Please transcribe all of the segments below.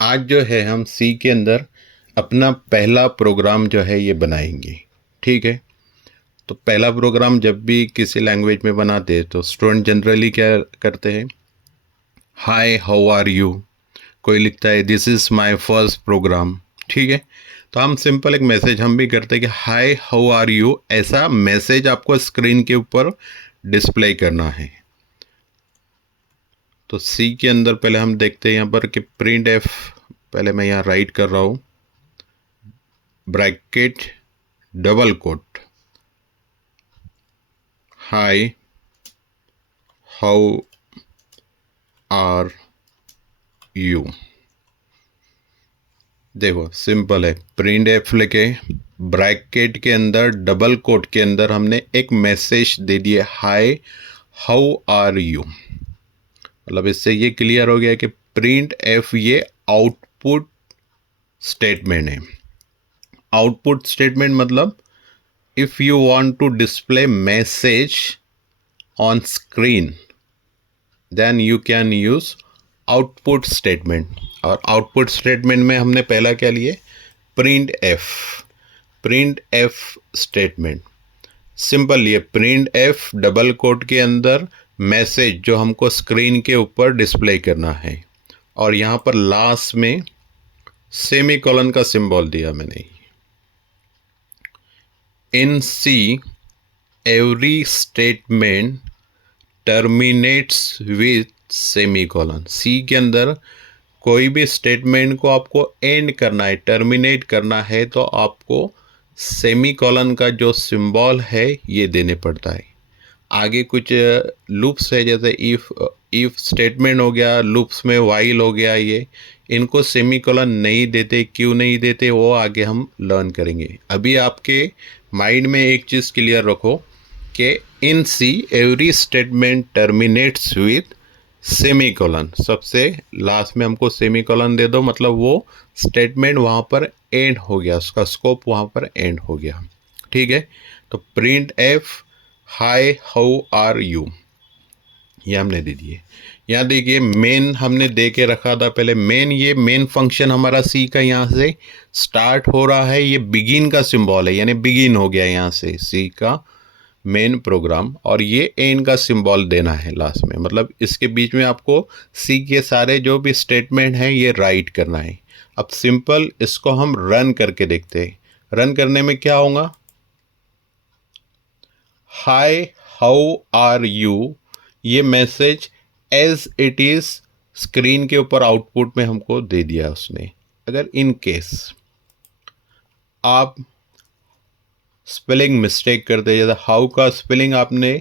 आज जो है हम सी के अंदर अपना पहला प्रोग्राम जो है ये बनाएंगे। ठीक है, तो पहला प्रोग्राम जब भी किसी लैंग्वेज में बनाते हैं तो स्टूडेंट जनरली क्या करते हैं, हाय हाउ आर यू। कोई लिखता है this is my first program. ठीक है, तो हम सिंपल एक मैसेज हम भी करते हैं कि हाय हाउ आर यू, ऐसा मैसेज आपको स्क्रीन के ऊपर डिस्प्ले करना है। तो सी के अंदर पहले हम देखते हैं यहाँ पर कि प्रिंट एफ, पहले मैं यहाँ राइट कर रहा हूँ, bracket double quote, hi how are you. देखो सिंपल है, प्रिंट एफ लेके ब्रैकेट के अंदर डबल कोट के अंदर हमने एक मैसेज दे दिया, हाय हाउ आर यू। मतलब इससे ये क्लियर हो गया कि प्रिंट एफ ये आउटपुट स्टेटमेंट है। आउटपुट स्टेटमेंट मतलब if you want to display message on screen then you can use output statement. और आउटपुट स्टेटमेंट में हमने पहला क्या लिए, प्रिंट एफ स्टेटमेंट। सिंपल लिए प्रिंट एफ डबल कोट के अंदर मैसेज जो हमको स्क्रीन के ऊपर डिस्प्ले करना है, और यहाँ पर लास्ट में सेमीकोलन का सिंबल दिया मैंने। In C every statement terminates with semicolon. C के अंदर कोई भी स्टेटमेंट को आपको एंड करना है, टर्मिनेट करना है, तो आपको सेमीकोलन का जो सिंबल है ये देने पड़ता है। आगे कुछ लूप्स है, जैसे इफ़ स्टेटमेंट हो गया, लूप्स में वाइल हो गया, ये इनको सेमीकोलन नहीं देते। क्यों नहीं देते वो आगे हम लर्न करेंगे। अभी आपके माइंड में एक चीज़ क्लियर रखो कि in C every statement terminates with semicolon. सबसे लास्ट में हमको सेमीकोलन दे दो, मतलब वो स्टेटमेंट वहाँ पर एंड हो गया, उसका स्कोप वहाँ पर एंड हो गया। ठीक है, तो print f hi how are you ये हमने दे दिए। यहाँ देखिए मेन हमने दे के रखा था पहले। मेन, ये मेन फंक्शन हमारा सी का यहाँ से स्टार्ट हो रहा है, ये बिगिन का सिंबल है, यानी बिगिन हो गया यहाँ से सी का मेन प्रोग्राम। और ये एंड का सिंबल देना है लास्ट में, मतलब इसके बीच में आपको सी के सारे जो भी स्टेटमेंट हैं ये राइट करना है। अब सिंपल इसको हम रन करके देखते हैं। रन करने में क्या होगा, हाय हाउ आर यू ये message as it is screen के ऊपर आउटपुट में हमको दे दिया उसने। अगर इन केस आप स्पेलिंग मिस्टेक करते, जैसे हाउ का स्पेलिंग आपने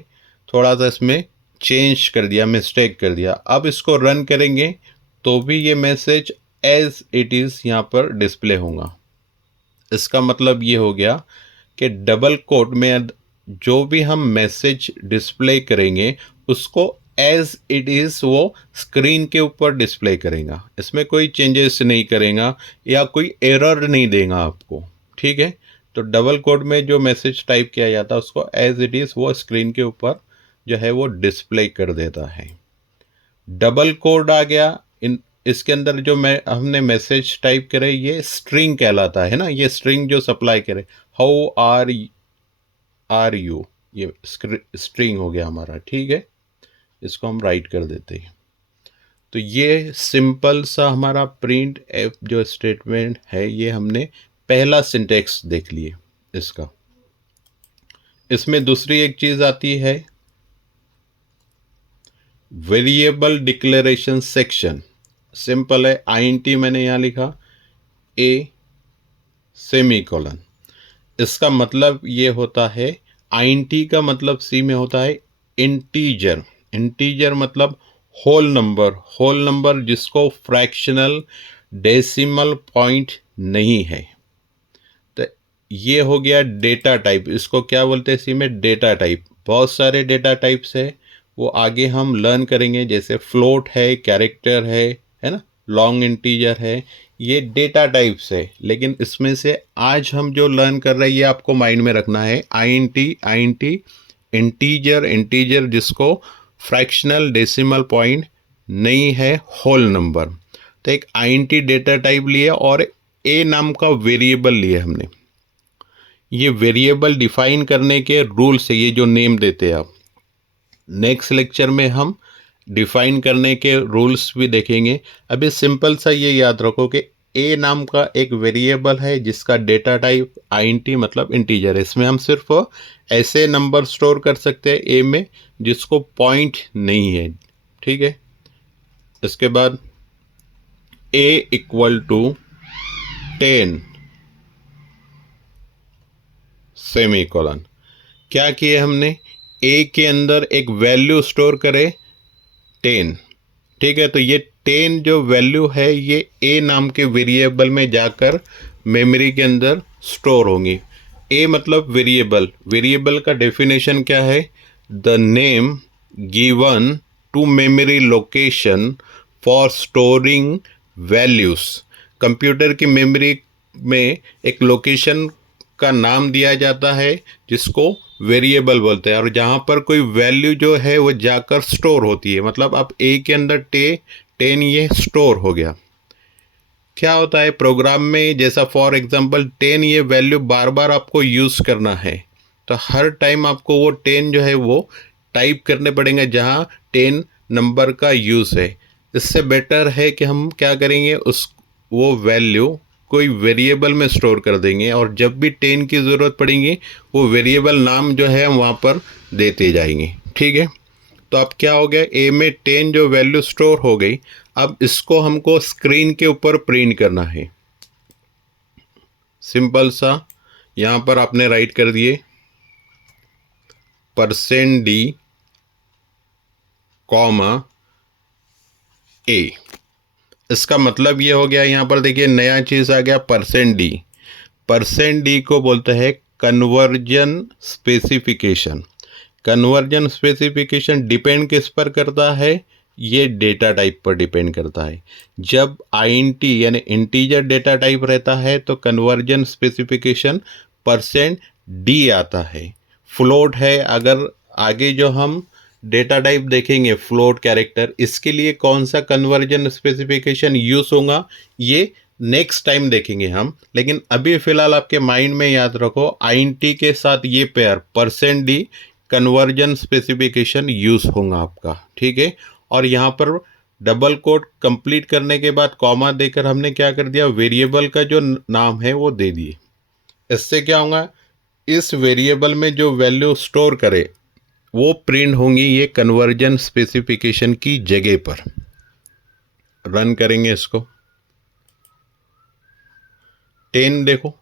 थोड़ा सा इसमें चेंज कर दिया, मिस्टेक कर दिया, अब इसको रन करेंगे तो भी ये मैसेज एज इट इज़ यहाँ पर डिस्प्ले होगा। इसका मतलब ये हो गया कि डबल कोट में जो भी हम मैसेज डिस्प्ले करेंगे उसको एज इट इज़ वो स्क्रीन के ऊपर डिस्प्ले करेगा, इसमें कोई चेंजेस नहीं करेगा या कोई एरर नहीं देगा आपको। ठीक है, तो डबल कोड में जो मैसेज टाइप किया जाता है उसको एज इट इज़ वो स्क्रीन के ऊपर जो है वो डिस्प्ले कर देता है। डबल कोड आ गया, इन इसके अंदर जो हमने मैसेज टाइप करे ये स्ट्रिंग कहलाता है ना, ये स्ट्रिंग जो सप्लाई करे, हाउ आर यू, ये स्ट्रिंग हो गया हमारा। ठीक है, इसको हम राइट कर देते हैं। तो ये सिंपल सा हमारा प्रिंट एफ जो स्टेटमेंट है ये हमने पहला सिंटेक्स देख लिए इसका। इसमें दूसरी एक चीज़ आती है वेरिएबल डिक्लेरेशन सेक्शन। सिंपल है, आईएनटी मैंने यहाँ लिखा, ए सेमीकोलन। इसका मतलब ये होता है, आईएनटी का मतलब सी में होता है इंटीजर। इंटीजर मतलब होल नंबर जिसको फ्रैक्शनल डेसिमल पॉइंट नहीं है। तो ये हो गया डेटा टाइप, इसको क्या बोलते हैं सी में, डेटा टाइप। बहुत सारे डेटा टाइप्स है, वो आगे हम लर्न करेंगे, जैसे फ्लोट है, कैरेक्टर है ना, लॉन्ग इंटीजर है, ये डेटा टाइप्स है। लेकिन इसमें से आज हम जो लर्न कर रहे हैं ये आपको माइंड में रखना है, आईएनटी इंटीजर जिसको फ्रैक्शनल डेसिमल पॉइंट नहीं है, होल नंबर। तो एक आईएनटी डेटा टाइप लिया और ए नाम का वेरिएबल लिया हमने। ये वेरिएबल डिफाइन करने के रूल्स है, ये जो नेम देते हैं आप। नेक्स्ट लेक्चर में हम डिफाइन करने के रूल्स भी देखेंगे। अभी सिंपल सा ये याद रखो कि ए नाम का एक वेरिएबल है जिसका डेटा टाइप आईएनटी मतलब इंटीजर है। इसमें हम सिर्फ ऐसे नंबर स्टोर कर सकते हैं ए में जिसको पॉइंट नहीं है, ठीक है। इसके बाद ए इक्वल टू 10 सेमीकोलन। क्या किया हमने, ए के अंदर एक वैल्यू स्टोर करे 10, ठीक है। तो ये 10 जो वैल्यू है ये ए नाम के वेरिएबल में जाकर मेमोरी के अंदर स्टोर होंगी। ए मतलब वेरिएबल, वेरिएबल का डेफिनेशन क्या है, the name given to memory location for storing values. Computer की मेमोरी में एक लोकेशन का नाम दिया जाता है जिसको वेरिएबल बोलते हैं, और जहाँ पर कोई वैल्यू जो है वो जाकर स्टोर होती है। मतलब अब ए के अंदर 10 ये स्टोर हो गया। क्या होता है प्रोग्राम में, जैसा फॉर एग्जांपल 10 ये वैल्यू बार बार आपको यूज़ करना है, तो हर टाइम आपको वो 10 जो है वो टाइप करने पड़ेंगे जहाँ 10 नंबर का यूज़ है। इससे बेटर है कि हम क्या करेंगे, वो वैल्यू कोई वेरिएबल में स्टोर कर देंगे, और जब भी 10 की ज़रूरत पड़ेगी वो वेरिएबल नाम जो है वहाँ पर देते जाएंगे, ठीक है। तो अब क्या हो गया, ए में 10 जो वैल्यू स्टोर हो गई, अब इसको हमको स्क्रीन के ऊपर प्रिंट करना है। सिंपल सा यहाँ पर आपने राइट कर दिए %d, ए। इसका मतलब ये हो गया, यहाँ पर देखिए नया चीज़ आ गया %d। %d को बोलते हैं conversion specification. Conversion specification depend किस पर करता है, ये डेटा टाइप पर डिपेंड करता है। जब आईएनटी यानी इंटीजर डेटा टाइप रहता है तो कन्वर्जन स्पेसिफिकेशन %d आता है। फ्लोट है, अगर आगे जो हम डेटा टाइप देखेंगे फ्लोट कैरेक्टर, इसके लिए कौन सा कन्वर्जन स्पेसिफिकेशन यूज़ होगा ये नेक्स्ट टाइम देखेंगे हम। लेकिन अभी फ़िलहाल आपके माइंड में याद रखो आईएनटी के साथ ये pair %d conversion specification use होगा आपका, ठीक है। और यहाँ पर डबल कोट कंप्लीट करने के बाद कॉमा देकर हमने क्या कर दिया, वेरिएबल का जो नाम है वो दे दिए। इससे क्या होगा, इस वेरिएबल में जो वैल्यू स्टोर करे वो प्रिंट होंगी ये कन्वर्जन स्पेसिफिकेशन की जगह पर। रन करेंगे इसको, 10 देखो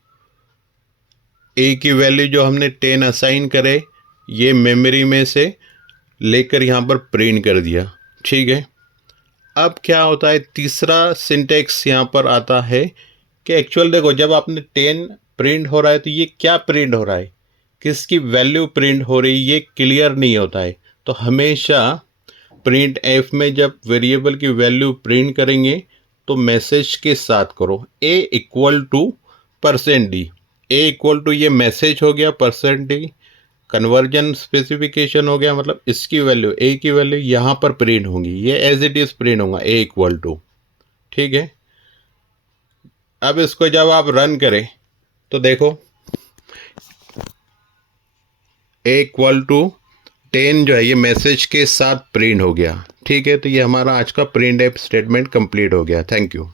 ए की वैल्यू जो हमने 10 असाइन करे ये मेमोरी में से लेकर यहाँ पर प्रिंट कर दिया, ठीक है। अब क्या होता है, तीसरा सिंटेक्स यहाँ पर आता है कि एक्चुअल देखो जब आपने 10 प्रिंट हो रहा है तो ये क्या प्रिंट हो रहा है, किसकी वैल्यू प्रिंट हो रही है, ये क्लियर नहीं होता है। तो हमेशा प्रिंट एफ में जब वेरिएबल की वैल्यू प्रिंट करेंगे तो मैसेज के साथ करो a equal to %d। A equal to ये मैसेज हो गया %d, कन्वर्जन स्पेसिफिकेशन हो गया, मतलब इसकी वैल्यू ए की वैल्यू यहाँ पर प्रिंट होंगी, ये एज इट इज़ प्रिंट होगा ए इक्वल टू, ठीक है। अब इसको जब आप रन करें तो देखो ए इक्वल टू 10 जो है ये मैसेज के साथ प्रिंट हो गया, ठीक है। तो ये हमारा आज का प्रिंट एफ स्टेटमेंट कंप्लीट हो गया। Thank you.